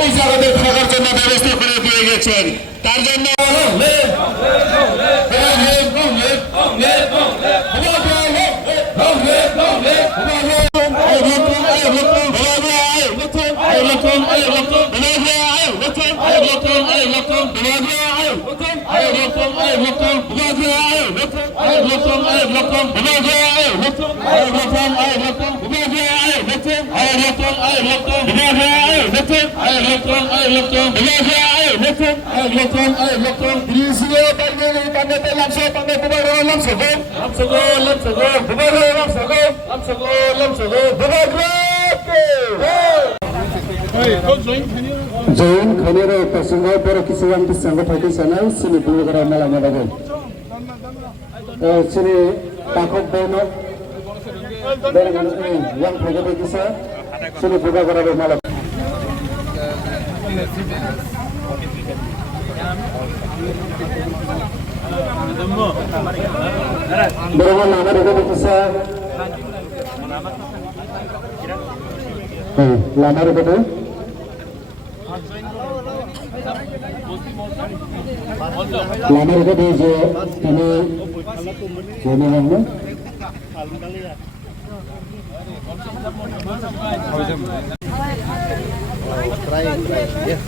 এই জায়গাতে থাকার জন্য ব্যবস্থা করে দিয়ে গেছেন। তার জন্য जैन खनेर प्रसंग पर किसान संगठन sana sini program malam ada sini takut bono dengan yang program kita sini program malam berapa nama program kita lama betul Lamar ko diye kami sini hamne try yes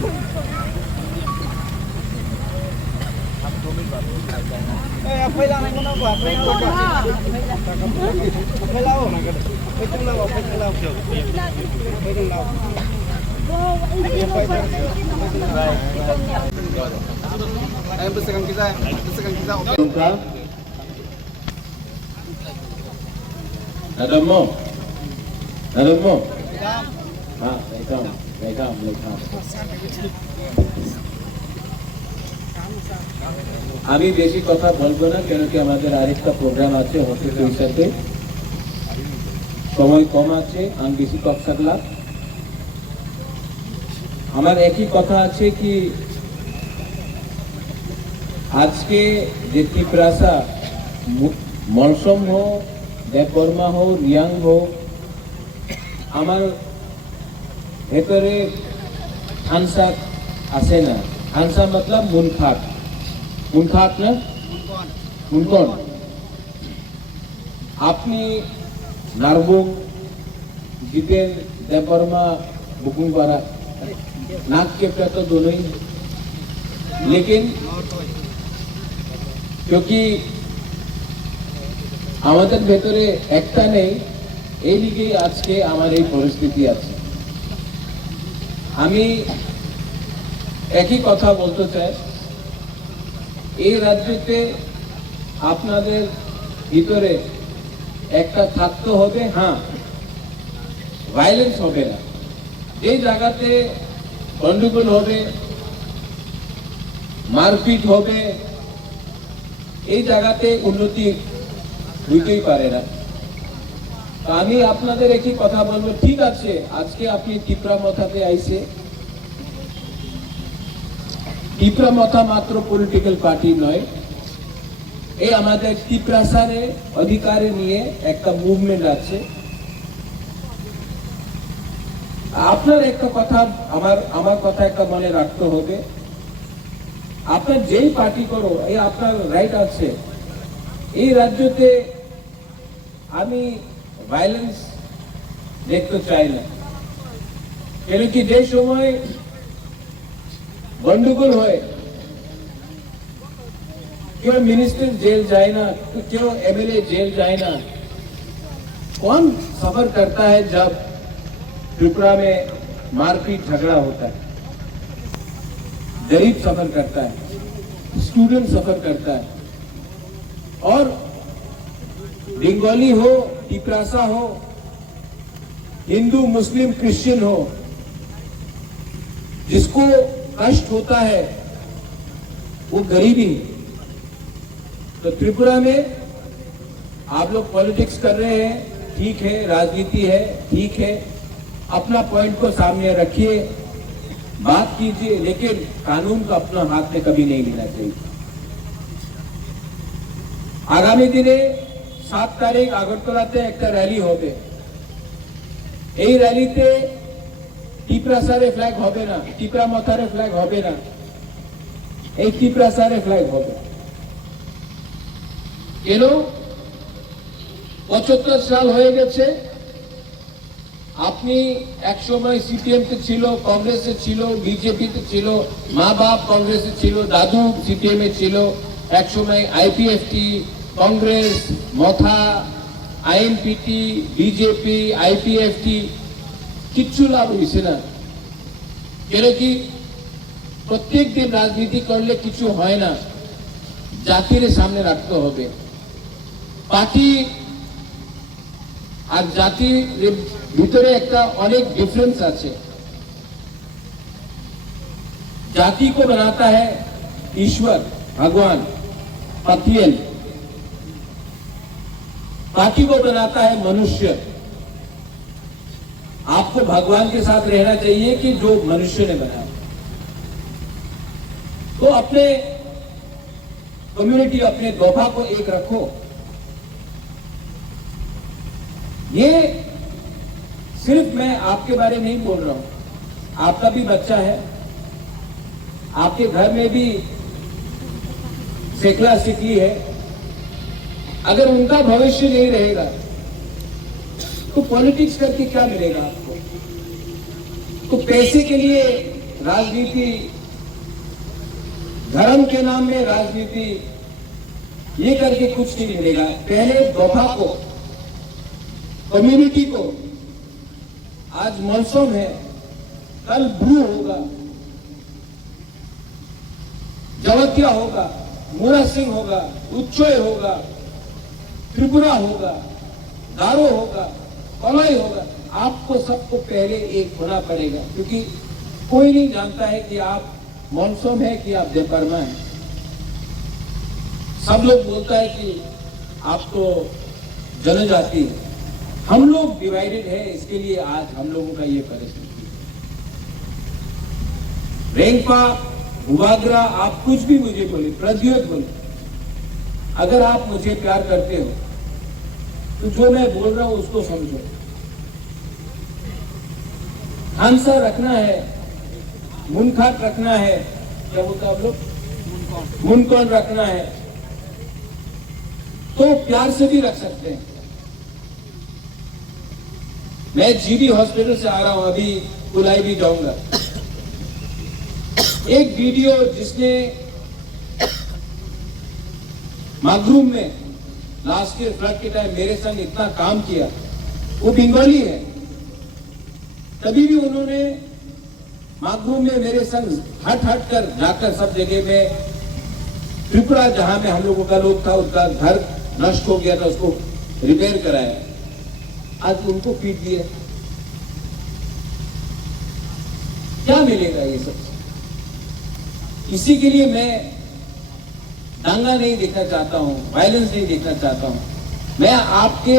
bersihkan kita ada mau Welcome. আমি বেশি কথা বলবো না কেন কি আমাদের আরেকটা programme আছে হসপিটালের সাথে সময় কম আছে আমি বেশি কথা বললাম আমার একই কথা আছে কি আজকে যে ত্রিপুরাসা মলসম হো দেববর্মা হো রিয়াং হো আমার ভেতরে হানসা আসে না হানসা মতলব মুনখাত না মুনকন আপনি নারবুং जितेन देवबर्मा बुकुंग बारा नाक के पे तो दोनों ही लेकिन क्योंकि আমাদের ভেতরে একটা নেই এই লিগে আজকে আমার এই পরিস্থিতি আছে আমি একই কথা বলতে চাই এই রাজ্যতে আপনাদের ভিতরে একটা থাকতে হবে হ্যাঁ ভায়োলেন্স হবে না এই জায়গাতে গন্ডগোল হবে মারপিট হবে এই জায়গাতে উন্নতি হইতেই পারে না আমি আপনাদের একই কথা বলবো ঠিক আছে আজকে আপনি ত্রিপুরা মাথাতে আইছে ত্রিপুরা মাথা মাত্র পলিটিক্যাল পার্টি নয় এই আমাদের ত্রিপুরাসারে অধিকারে নিয়ে একটা মুভমেন্ট আছে আপনার একটা কথা আমার কথা একটা মনে রাখতে হবে আপনার যেই পার্টি করো এই আপনার রাইট আছে এই রাজ্যতে আমি ভায়োলেন্স দেখতে চাই না কেন কি যে সময় গন্ডগোল হয় কেউ मिनिस्टर जेल जाए ना तो क्यों एमएलए जेल जाए ना कौन सफर करता है जब त्रिपुरा में मारपीट झगड़ा होता है गरीब सफर करता है स्टूडेंट सफर करता है और बंगाली हो टिपरासा हो हिंदू मुस्लिम क्रिश्चियन हो जिसको कष्ट होता है वो गरीबी तो त्रिपुरा में आप लोग पॉलिटिक्स कर रहे हैं ठीक है राजनीति है ठीक है अपना पॉइंट को सामने रखिए बात कीजिए लेकिन कानून को अपना हाथ में कभी नहीं लेना चाहिए आगामी दिने 7 तारीख আগরতলাতে একটা র্যালি হবে এই র্যালিতে টিপ্রাসারে ফ্ল্যাগ হবে না, টিপ্রা মাথারে ফ্ল্যাগ হবে না, এই টিপ্রাসারে ফ্ল্যাগ হবে। কেন? 75 সাল হয়ে গেছে। আপনি এক সময় সিপিএম তে ছিল, কংগ্রেসে ছিল, বিজেপি তে ছিল, মা বাপ কংগ্রেসে ছিল, দাদু সিপিএম এ ছিল, এক সময় আইপিএফটি, কংগ্রেস, মথা, আইএনপিটি, বিজেপি, আইপিএফটি, কিচ্ছু লাভ হয়েছে না। কেন কি? প্রত্যেক দিন রাজনীতি করলে কিছু হয় না, জাতির সামনে রাখতে হবে। পার্টি আর জাতির ভিতরে একটা অনেক ডিফারেंस আছে। जाति को बनाता है ईश्वर, भगवान, पतियन। पार्टी को बनाता है मनुष्य। आपको भगवान के साथ रहना चाहिए कि जो मनुष्य ने बनाया। तो अपने कम्युनिटी, अपने दोफा को एक रखो। ये सिर्फ मैं आपके बारे में नहीं बोल रहा हूं, आपका भी बच्चा है, आपके घर में भी सेकला सिकली है। अगर उनका भविष्य नहीं रहेगा तो पॉलिटिक्स करके क्या मिलेगा आपको? तो पैसे के लिए राजनीति, धर्म के नाम में राजनीति, ये करके कुछ नहीं मिलेगा। पहले दोफा को, कम्युनिटी को, आज मौसम है, कल ब्रू होगा, जवतिया होगा, मूरा सिंह होगा, उच्चोय होगा, त्रिपुरा होगा, गारो होगा, कलई होगा। आपको सबको पहले एक होना पड़ेगा, क्योंकि कोई नहीं जानता है कि आप मौसम है कि आप देवबर्मा है। सब लोग बोलता है कि आप तो जनजाति है। हम लोग डिवाइडेड है, इसके लिए आज हम लोगों का ये परिस्थिति। रेंगपा, भुवाग्रा, आप कुछ भी मुझे बोले, प्रद्योत बोले, अगर आप मुझे प्यार करते हो तो जो मैं बोल रहा हूं उसको समझो। खानसा रखना है, मुनखाट रखना है, क्या बोलते आप लोग, मुनकौन रखना है, तो प्यार से भी रख सकते हैं। मैं जीबी हॉस्पिटल से आ रहा हूं, अभी कुलाई भी जाऊंगा। एक वीडियो जिसने मागरूम में लास्ट ईयर फ्लड के टाइम मेरे संग इतना काम किया, वो बंगाली है। तभी भी उन्होंने मागरूम में मेरे संग हट कर जाकर सब जगह में, त्रिपुरा जहां में हम लोगों का लोग था, उसका घर नष्ट हो गया था, उसको रिपेयर कराया। आज उनको पीट दिया। क्या मिलेगा ये सब? इसी के लिए मैं दांगा नहीं देखना चाहता हूं, वायलेंस नहीं देखना चाहता हूं। मैं आपके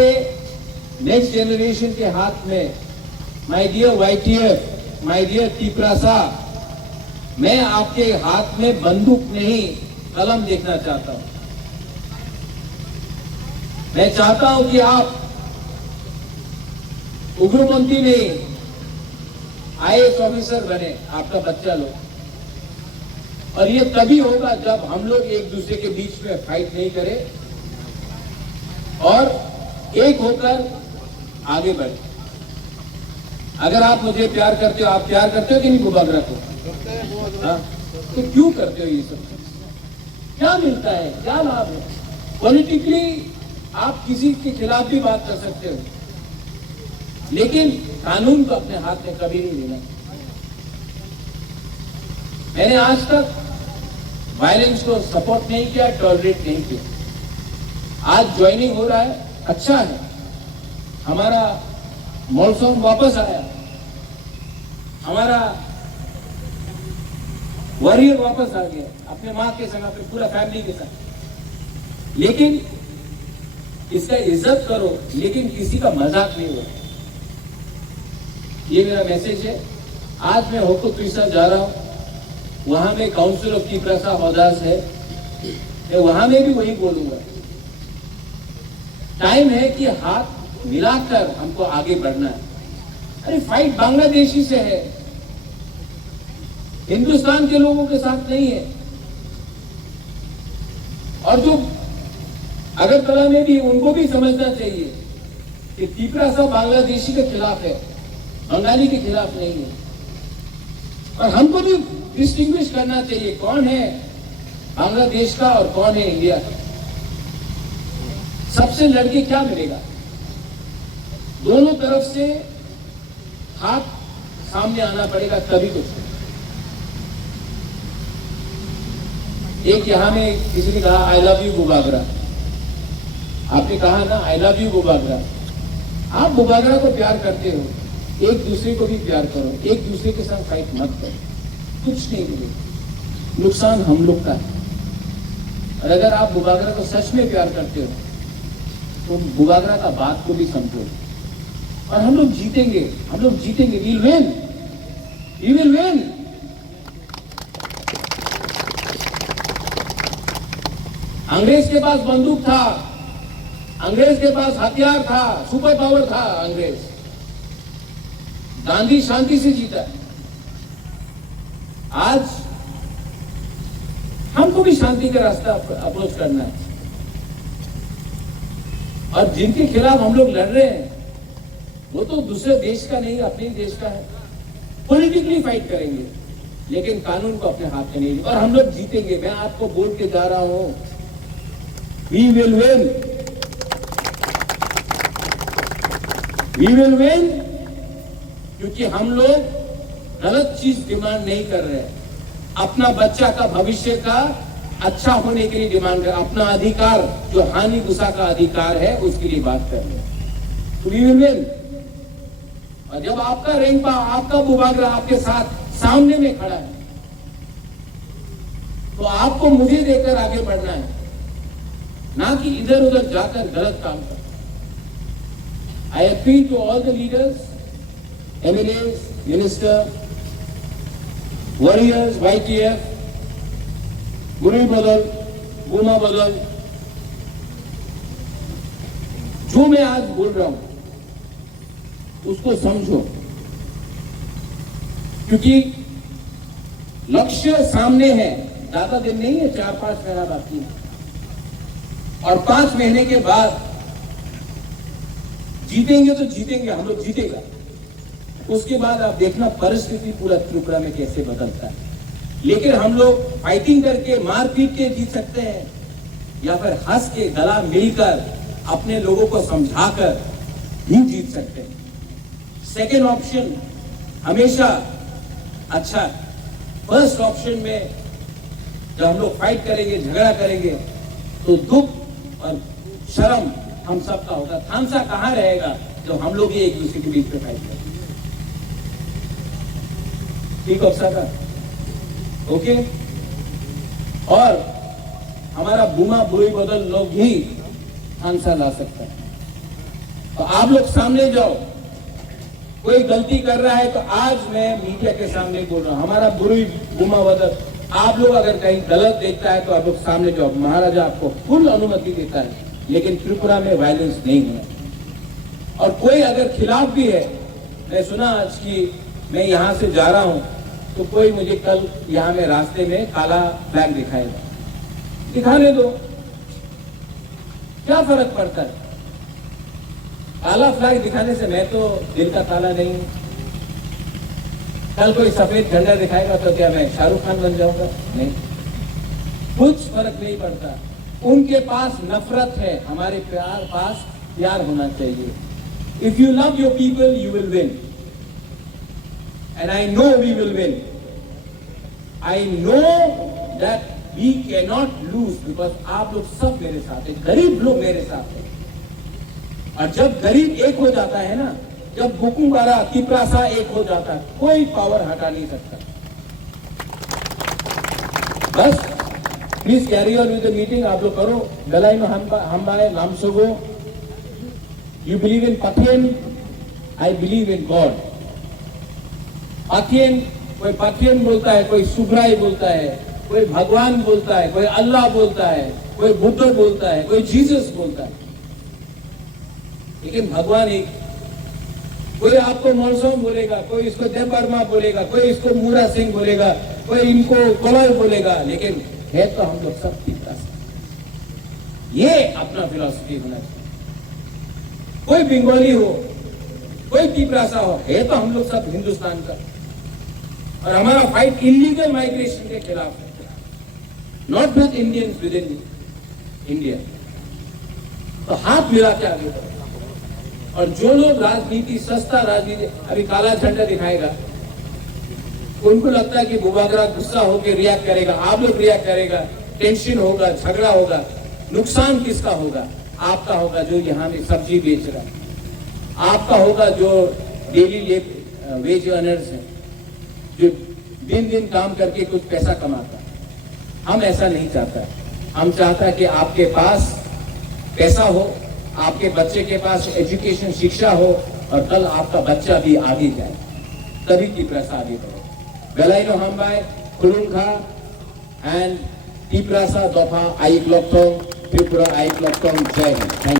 नेक्स्ट जनरेशन के हाथ में, my dear YTF, my dear Tiprasa, मैं आपके हाथ में बंदूक नहीं कलम देखना चाहता हूं। मैं चाहता हूं कि आप उग्रपंथी नहीं, IAS ऑफिसर बने आपका बच्चा लोग। और ये तभी होगा जब हम लोग एक दूसरे के बीच में फाइट नहीं करें और एक होकर आगे बढ़े। अगर आप मुझे प्यार करते हो, आप प्यार करते हो कि नहीं भूभागरा को? हाँ? तो क्यों करते हो ये सब? क्या मिलता है, क्या लाभ है? पॉलिटिकली आप किसी के खिलाफ भी बात कर सकते हो, लेकिन कानून को अपने हाथ में कभी नहीं लेना। मैंने आज तक वायलेंस को सपोर्ट नहीं किया, टॉलरेट नहीं किया। आज ज्वाइनिंग हो रहा है, अच्छा है, हमारा मौसम वापस आया, हमारा वॉरियर वापस आ गया, अपने मां के संग, अपने पूरा फैमिली के साथ। लेकिन इसका इज्जत करो, लेकिन किसी का मजाक नहीं हो। ये मेरा मैसेज है। आज मैं होको तुइसा जा रहा हूं, वहां में काउंसिल ऑफ टिप्रासा हौदास है, मैं वहां में भी वही बोलूंगा। टाइम है कि हाथ मिलाकर हमको आगे बढ़ना है। अरे फाइट बांग्लादेशी से है, हिंदुस्तान के लोगों के साथ नहीं है। और जो अगरतला में भी, उनको भी समझना चाहिए कि त्रिपुरा साहब बांग्लादेशी के खिलाफ है, बंगाली के खिलाफ नहीं है। और हमको भी डिस्टिंग्विश करना चाहिए कौन है बांग्लादेश का और कौन है इंडिया का। सबसे लड़के क्या मिलेगा? दोनों तरफ से हाथ सामने आना पड़ेगा, तभी कुछ। एक यहां में किसी ने कहा आई लव यू बुबागरा। आपने कहा ना आई लव यू बुबागरा। आप बुबागरा को प्यार करते हो, एक दूसरे को भी प्यार करो, एक दूसरे के साथ फाइट मत करो, कुछ नहीं मिलेगा, नुकसान हम लोग का है। और अगर आप बुबागरा को सच में प्यार करते हो तो बुबागरा का बात को भी समझो, और हम लोग जीतेंगे, हम लोग जीतेंगे। We will win, we will win. अंग्रेज के पास बंदूक था, अंग्रेज के पास हथियार था, सुपर पावर था अंग्रेज। गांधी शांति से जीता। आज हमको भी शांति का रास्ता अप्रोच करना है। और जिनके खिलाफ हम लोग लड़ रहे हैं वो तो दूसरे देश का नहीं, अपने देश का है। पॉलिटिकली फाइट करेंगे, लेकिन कानून को अपने हाथ में नहीं। और हम लोग जीतेंगे। मैं आपको बोल के जा रहा हूं, we will win, we will win. क्योंकि हम लोग गलत चीज डिमांड नहीं कर रहे हैं। अपना बच्चा का भविष्य का अच्छा होने के लिए डिमांड कर, अपना अधिकार जो हानि गुस्सा का अधिकार है उसके लिए बात कर रहे हैं। तो वी विल विन। और जब आपका रेंगपा, आपका बुबागरा आपके साथ सामने में खड़ा है तो आपको मुझे देकर आगे बढ़ना है, ना कि इधर उधर जाकर गलत काम करना। I appeal to all the leaders, MLAs, minister, warriors, YTF, गुरु बदल, गुमा बदल, जो मैं आज बोल रहा हूं उसको समझो, क्योंकि लक्ष्य सामने है। ज्यादा दिन नहीं है, 4-5 महीना बाकी है। और 5 महीने के बाद जीतेंगे तो जीतेंगे, हम लोग जीतेगा। उसके बाद आप देखना परिस्थिति पूरा त्रिपुरा में कैसे बदलता है। लेकिन हम लोग फाइटिंग करके, मार पीट के जीत सकते हैं, या फिर हंस के, गला मिलकर, अपने लोगों को समझाकर भी जीत सकते हैं। सेकेंड ऑप्शन हमेशा अच्छा है। फर्स्ट ऑप्शन में जब हम लोग फाइट करेंगे, झगड़ा करेंगे, तो दुख और शर्म हम सबका होगा। थामसा कहां रहेगा जब हम लोग ही एक दूसरे के बीच में फाइट करेंगे। ठीक है, ओके। और हमारा बुमा बुरी बदल लोग ही आंसर ला सकता है। तो आप लोग सामने जाओ। कोई गलती कर रहा है तो आज मैं मीडिया के सामने बोल रहा हूं, हमारा बुरी बुमा बदल। आप लोग अगर कहीं गलत देखता है तो आप लोग सामने जाओ। महाराजा आपको फुल अनुमति देता है, लेकिन त्रिपुरा में वायलेंस नहीं होना। और कोई अगर खिलाफ भी है, मैं सुना आज कि मैं यहां से जा रहा हूं तो कोई मुझे कल यहां में रास्ते में काला फ्लैग दिखाएगा, दिखाने दो, क्या फर्क पड़ता है। काला फ्लैग दिखाने से मैं तो दिल का काला नहीं हूं। कल कोई सफेद झंडा दिखाएगा तो क्या मैं शाहरुख खान बन जाऊंगा? नहीं, कुछ फर्क नहीं पड़ता। उनके पास नफरत है, हमारे पास प्यार होना चाहिए। If you love your people you will win, and I know we will win. I know that we cannot lose because आप लोग सब मेरे साथ हैं, गरीब लोग मेरे साथ हैं। और जब गरीब एक हो जाता है ना, जब बुकुंबारा तिपरासा एक हो जाता है, कोई पावर हटा नहीं सकता। बस please carry on with the meeting. आप लोग करो। गलाई में हम आए नाम सोगो। You believe in Pathian, I believe in God. Pathian, कोई पाथियन बोलता है, कोई सुग्राई बोलता है, कोई भगवान बोलता है, कोई अल्लाह बोलता है, कोई बुद्ध बोलता है, कोई जीसस बोलता है, लेकिन भगवान एक। कोई आपको मौसम बोलेगा, कोई इसको देवबर्मा बोलेगा, कोई इसको मूरा सिंह बोलेगा, कोई इनको कोलर बोलेगा, लेकिन है तो हम लोग सब तिपरासा। ये अपना फिलॉसफी होना चाहिए। कोई बंगाली हो, कोई तिपरासा हो, है तो हम लोग सब हिंदुस्तान का। और हमारा फाइट इलीगल माइग्रेशन के खिलाफ है, not with Indians with in India. तो हाथ मिला के आगे बढ़ो। और जो लोग राजनीति, सस्ता राजनीति, अभी काला झंडा दिखाएगा, उनको लगता है कि बुबागरा गुस्सा होकर रिएक्ट करेगा, आप लोग रिएक्ट करेगा, टेंशन होगा, झगड़ा होगा। नुकसान किसका होगा? आपका होगा जो यहाँ में सब्जी बेच रहा है, आपका होगा जो डेली वेज अर्नर्स है, जो दिन दिन काम करके कुछ पैसा कमाता है। हम ऐसा नहीं चाहता। हम चाहता है कि आपके पास पैसा हो, आपके बच्चे के पास एजुकेशन, शिक्षा हो, और कल आपका बच्चा भी आगे जाए, तभी तिपरासा आगे बढ़े। बेलाइनो हमबाय खुलुंखा एंड तिपरासा दफा आइक लक्थों, त्रिपुरा आइक लक्थों। जय हिंद।